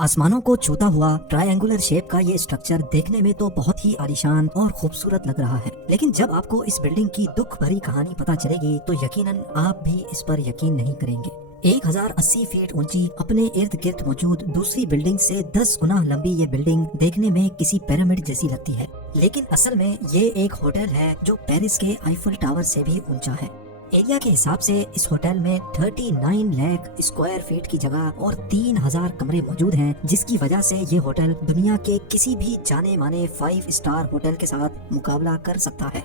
आसमानों को छूता हुआ ट्रायंगुलर शेप का ये स्ट्रक्चर देखने में तो बहुत ही आलीशान और खूबसूरत लग रहा है, लेकिन जब आपको इस बिल्डिंग की दुख भरी कहानी पता चलेगी तो यकीनन आप भी इस पर यकीन नहीं करेंगे। 1080 फीट ऊंची अपने इर्द गिर्द मौजूद दूसरी बिल्डिंग से 10 गुना लंबी ये बिल्डिंग देखने में किसी पिरामिड जैसी लगती है, लेकिन असल में ये एक होटल है जो पेरिस के आईफल टावर से भी ऊंचा है। एरिया के हिसाब से इस होटल में 39 लाख स्क्वायर फीट की जगह और 3000 कमरे मौजूद हैं, जिसकी वजह से ये होटल दुनिया के किसी भी जाने माने 5 स्टार होटल के साथ मुकाबला कर सकता है।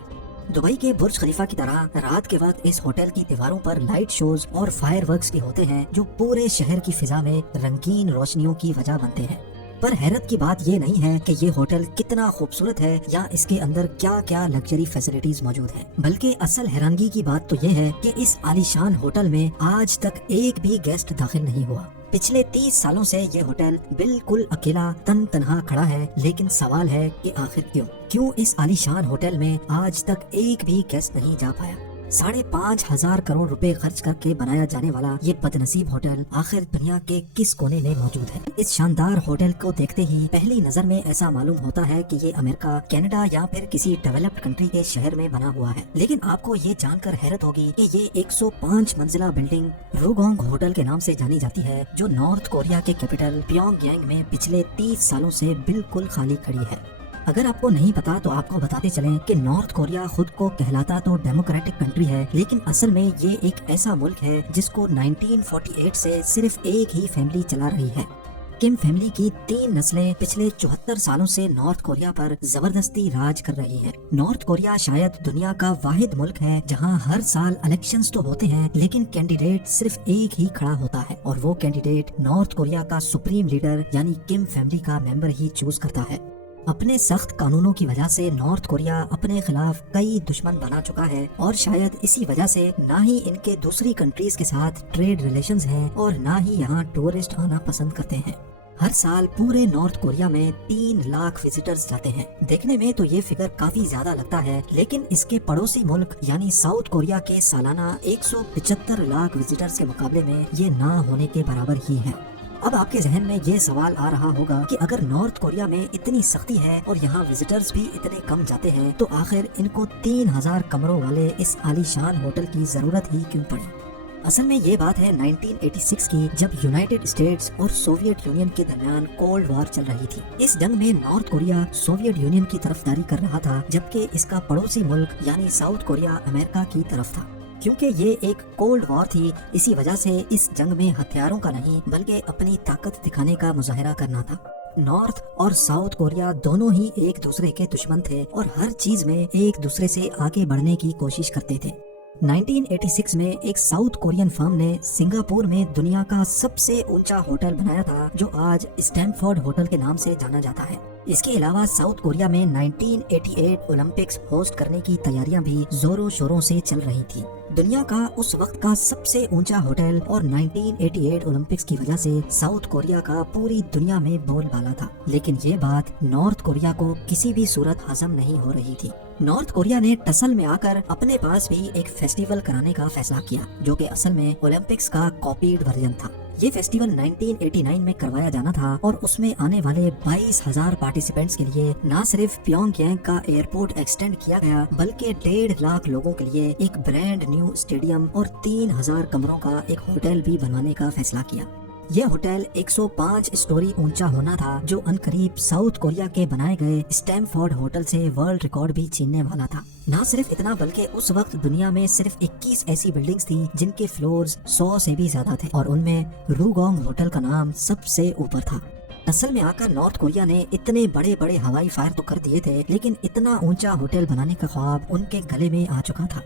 दुबई के बुर्ज खलीफा की तरह रात के वक्त इस होटल की दीवारों पर लाइट शोज और फायरवर्क्स भी होते हैं, जो पूरे शहर की फिजा में रंगीन रोशनियों की वजह बनते हैं। पर हैरत की बात ये नहीं है कि ये होटल कितना खूबसूरत है या इसके अंदर क्या क्या लग्जरी फैसिलिटीज मौजूद हैं, बल्कि असल हैरानगी की बात तो ये है कि इस आलीशान होटल में आज तक एक भी गेस्ट दाखिल नहीं हुआ। पिछले 30 सालों से ये होटल बिल्कुल अकेला तन तनहा खड़ा है, लेकिन सवाल है कि आखिर क्यों इस आलीशान होटल में आज तक एक भी गेस्ट नहीं जा पाया। 5,500 करोड़ रुपए खर्च करके बनाया जाने वाला ये बदनसीब होटल आखिर दुनिया के किस कोने में मौजूद है। इस शानदार होटल को देखते ही पहली नजर में ऐसा मालूम होता है कि ये अमेरिका, कनाडा या फिर किसी डेवलप्ड कंट्री के शहर में बना हुआ है, लेकिन आपको ये जानकर हैरत होगी कि ये 105 मंजिला बिल्डिंग रुगोंग होटल के नाम से जानी जाती है, जो नॉर्थ कोरिया के कैपिटल प्योंगयांग में पिछले 30 सालों से बिल्कुल खाली खड़ी है। अगर आपको नहीं पता तो आपको बताते चलें कि नॉर्थ कोरिया खुद को कहलाता तो डेमोक्रेटिक कंट्री है, लेकिन असल में ये एक ऐसा मुल्क है जिसको 1948 से सिर्फ एक ही फैमिली चला रही है। किम फैमिली की 3 नस्लें पिछले 74 सालों से नॉर्थ कोरिया पर जबरदस्ती राज कर रही है। नॉर्थ कोरिया शायद दुनिया का वाहिद मुल्क है जहां हर साल इलेक्शंस तो होते हैं, लेकिन कैंडिडेट सिर्फ एक ही खड़ा होता है और वो कैंडिडेट नॉर्थ कोरिया का सुप्रीम लीडर यानी किम फैमिली का मेंबर ही चूज करता है। अपने सख्त कानूनों की वजह से नॉर्थ कोरिया अपने खिलाफ कई दुश्मन बना चुका है और शायद इसी वजह से ना ही इनके दूसरी कंट्रीज के साथ ट्रेड रिलेशंस हैं और ना ही यहाँ टूरिस्ट आना पसंद करते हैं। हर साल पूरे नॉर्थ कोरिया में 3 लाख विजिटर्स जाते हैं। देखने में तो ये फिगर काफी ज्यादा लगता है, लेकिन इसके पड़ोसी मुल्क यानी साउथ कोरिया के सालाना 175 लाख विजिटर्स के मुकाबले में ये ना होने के बराबर ही है। अब आपके जहन में ये सवाल आ रहा होगा कि अगर नॉर्थ कोरिया में इतनी सख्ती है और यहाँ विजिटर्स भी इतने कम जाते हैं, तो आखिर इनको 3000 कमरों वाले इस आलीशान होटल की जरूरत ही क्यों पड़ी। असल में ये बात है 1986 की, जब यूनाइटेड स्टेट्स और सोवियत यूनियन के दरमियान कोल्ड वॉर चल रही थी। इस जंग में नॉर्थ कोरिया सोवियत यूनियन की तरफदारी कर रहा था, जबकि इसका पड़ोसी मुल्क यानी साउथ कोरिया अमेरिका की तरफ था। क्योंकि ये एक कोल्ड वॉर थी, इसी वजह से इस जंग में हथियारों का नहीं बल्कि अपनी ताकत दिखाने का मुजाहरा करना था। नॉर्थ और साउथ कोरिया दोनों ही एक दूसरे के दुश्मन थे और हर चीज में एक दूसरे से आगे बढ़ने की कोशिश करते थे। 1986 में एक साउथ कोरियन फर्म ने सिंगापुर में दुनिया का सबसे ऊंचा होटल बनाया था, जो आज स्टैनफोर्ड होटल के नाम से जाना जाता है। इसके अलावा साउथ कोरिया में 1988 ओलंपिक्स होस्ट करने की तैयारियां भी जोरों शोरों से चल रही थी। दुनिया का उस वक्त का सबसे ऊंचा होटल और 1988 ओलंपिक्स की वजह से साउथ कोरिया का पूरी दुनिया में बोलबाला था, लेकिन ये बात नॉर्थ कोरिया को किसी भी सूरत हजम नहीं हो रही थी। नॉर्थ कोरिया ने टसल में आकर अपने पास भी एक फेस्टिवल कराने का फैसला किया, जो कि असल में ओलंपिक्स का कॉपीड वर्जन था। ये फेस्टिवल 1989 में करवाया जाना था और उसमें आने वाले 22,000 पार्टिसिपेंट्स के लिए न सिर्फ प्योंगयांग का एयरपोर्ट एक्सटेंड किया गया, बल्कि 1.5 लाख लोगों के लिए एक ब्रांड न्यू स्टेडियम और 3000 कमरों का एक होटल भी बनवाने का फैसला किया। यह होटल 105 स्टोरी ऊंचा होना था, जो अनकरीब साउथ कोरिया के बनाए गए स्टैनफोर्ड होटल से वर्ल्ड रिकॉर्ड भी छीनने वाला था। न सिर्फ इतना, बल्कि उस वक्त दुनिया में सिर्फ 21 ऐसी बिल्डिंग्स थी जिनके फ्लोर्स 100 से भी ज्यादा थे और उनमें रुगोंग होटल का नाम सबसे ऊपर था। असल में आकर नॉर्थ कोरिया ने इतने बड़े बड़े हवाई फायर तो कर दिए थे, लेकिन इतना ऊंचा होटल बनाने का ख्वाब उनके गले में आ चुका था।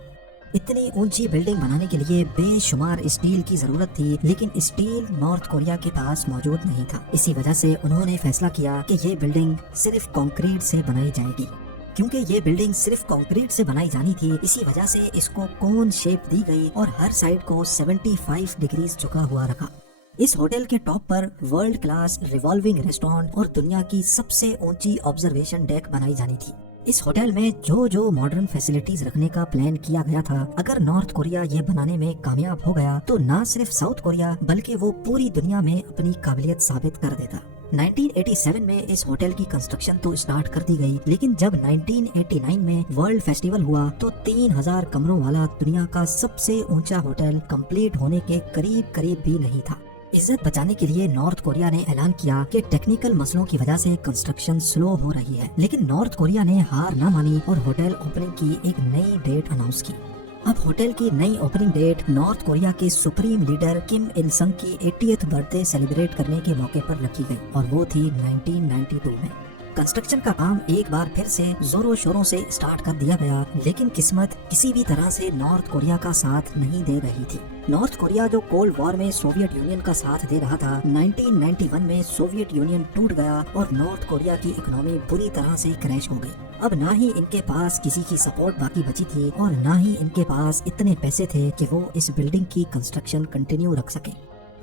इतनी ऊंची बिल्डिंग बनाने के लिए बेशुमार स्टील की जरूरत थी, लेकिन स्टील नॉर्थ कोरिया के पास मौजूद नहीं था। इसी वजह से उन्होंने फैसला किया कि ये बिल्डिंग सिर्फ कंक्रीट से बनाई जाएगी। क्योंकि ये बिल्डिंग सिर्फ कंक्रीट से बनाई जानी थी, इसी वजह से इसको कोन शेप दी गई और हर साइड को 75 डिग्रीज झुका हुआ रखा। इस होटल के टॉप पर वर्ल्ड क्लास रिवॉल्विंग रेस्टोरेंट और दुनिया की सबसे ऊंची ऑब्जर्वेशन डेक बनाई जानी थी। इस होटल में जो मॉडर्न फैसिलिटीज रखने का प्लान किया गया था, अगर नॉर्थ कोरिया ये बनाने में कामयाब हो गया तो न सिर्फ साउथ कोरिया बल्कि वो पूरी दुनिया में अपनी काबिलियत साबित कर देता। 1987 में इस होटल की कंस्ट्रक्शन तो स्टार्ट कर दी गई, लेकिन जब 1989 में वर्ल्ड फेस्टिवल हुआ तो 3000 कमरों वाला दुनिया का सबसे ऊंचा होटल कंप्लीट होने के करीब करीब भी नहीं था। इज्जत बचाने के लिए नॉर्थ कोरिया ने ऐलान किया कि टेक्निकल मसलों की वजह से कंस्ट्रक्शन स्लो हो रही है, लेकिन नॉर्थ कोरिया ने हार न मानी और होटल ओपनिंग की एक नई डेट अनाउंस की। अब होटल की नई ओपनिंग डेट नॉर्थ कोरिया के सुप्रीम लीडर किम इल संग की 80th बर्थडे सेलिब्रेट करने के मौके पर रखी गई और वो थी 1992 में। कंस्ट्रक्शन का काम एक बार फिर से जोरों शोरों से स्टार्ट कर दिया गया, लेकिन किस्मत किसी भी तरह से नॉर्थ कोरिया का साथ नहीं दे रही थी। नॉर्थ कोरिया जो कोल्ड वॉर में सोवियत यूनियन का साथ दे रहा था, 1991 में सोवियत यूनियन टूट गया और नॉर्थ कोरिया की इकोनॉमी बुरी तरह से क्रैश हो गई। अब ना ही इनके पास किसी की सपोर्ट बाकी बची थी और ना ही इनके पास इतने पैसे थे कि वो इस बिल्डिंग की कंस्ट्रक्शन कंटिन्यू रख सके।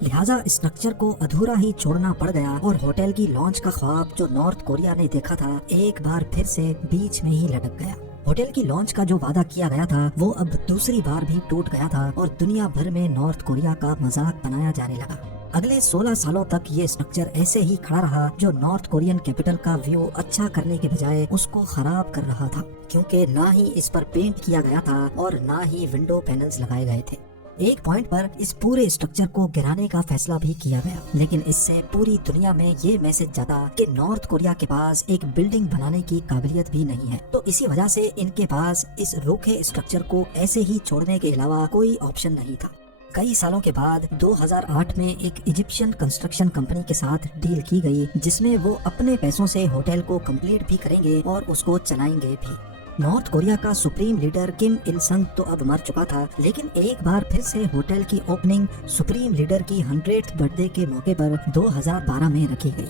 लिहाजा स्ट्रक्चर को अधूरा ही छोड़ना पड़ गया और होटल की लॉन्च का ख्वाब जो नॉर्थ कोरिया ने देखा था, एक बार फिर से बीच में ही लटक गया। होटल की लॉन्च का जो वादा किया गया था वो अब दूसरी बार भी टूट गया था और दुनिया भर में नॉर्थ कोरिया का मजाक बनाया जाने लगा। अगले 16 सालों तक ये स्ट्रक्चर ऐसे ही खड़ा रहा, जो नॉर्थ कोरियन कैपिटल का व्यू अच्छा करने के बजाय उसको खराब कर रहा था, क्योंकि ना ही इस पर पेंट किया गया था और ना ही विंडो पैनल्स लगाए गए थे। एक पॉइंट पर इस पूरे स्ट्रक्चर को गिराने का फैसला भी किया गया, लेकिन इससे पूरी दुनिया में ये मैसेज जाता कि नॉर्थ कोरिया के पास एक बिल्डिंग बनाने की काबिलियत भी नहीं है। तो इसी वजह से इनके पास इस रूखे स्ट्रक्चर को ऐसे ही छोड़ने के अलावा कोई ऑप्शन नहीं था। कई सालों के बाद 2008 में एक इजिप्शियन कंस्ट्रक्शन कंपनी के साथ डील की गई, जिसमें वो अपने पैसों से होटल को कंप्लीट भी करेंगे और उसको चलाएंगे भी। नॉर्थ कोरिया का सुप्रीम लीडर किम इल संग तो अब मर चुका था, लेकिन एक बार फिर से होटल की ओपनिंग सुप्रीम लीडर की 100th बर्थडे के मौके पर 2012 में रखी गई।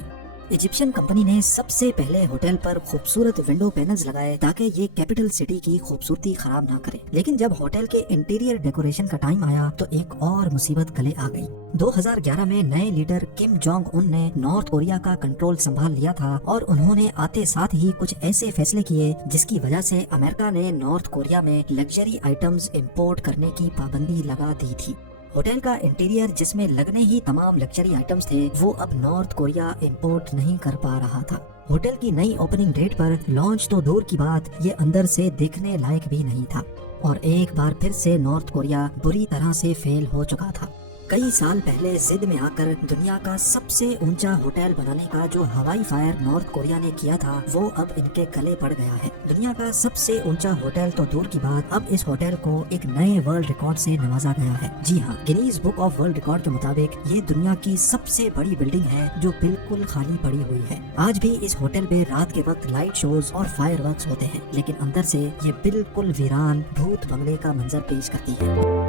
इजिप्शियन कंपनी ने सबसे पहले होटल पर खूबसूरत विंडो पैनल्स लगाए ताकि ये कैपिटल सिटी की खूबसूरती खराब ना करे, लेकिन जब होटल के इंटीरियर डेकोरेशन का टाइम आया तो एक और मुसीबत गले आ गई। 2011 में नए लीडर किम जोंग उन ने नॉर्थ कोरिया का कंट्रोल संभाल लिया था और उन्होंने आते साथ ही कुछ ऐसे फैसले किए जिसकी वजह से अमेरिका ने नॉर्थ कोरिया में लग्जरी आइटम्स इंपोर्ट करने की पाबंदी लगा दी थी। होटल का इंटीरियर जिसमें लगने ही तमाम लग्जरी आइटम्स थे, वो अब नॉर्थ कोरिया इंपोर्ट नहीं कर पा रहा था। होटल की नई ओपनिंग डेट पर लॉन्च तो दूर की बात, ये अंदर से देखने लायक भी नहीं था और एक बार फिर से नॉर्थ कोरिया बुरी तरह से फेल हो चुका था। कई साल पहले जिद में आकर दुनिया का सबसे ऊंचा होटल बनाने का जो हवाई फायर नॉर्थ कोरिया ने किया था, वो अब इनके गले पड़ गया है। दुनिया का सबसे ऊंचा होटल तो दूर की बात, अब इस होटल को एक नए वर्ल्ड रिकॉर्ड से नवाजा गया है। जी हाँ, Guinness book of world record के मुताबिक ये दुनिया की सबसे बड़ी बिल्डिंग है जो बिल्कुल खाली पड़ी हुई है। आज भी इस होटल में रात के वक्त लाइट शोज और फायरवर्क्स होते हैं, लेकिन अंदर से ये बिल्कुल वीरान भूत बंगले का मंजर पेश करती है।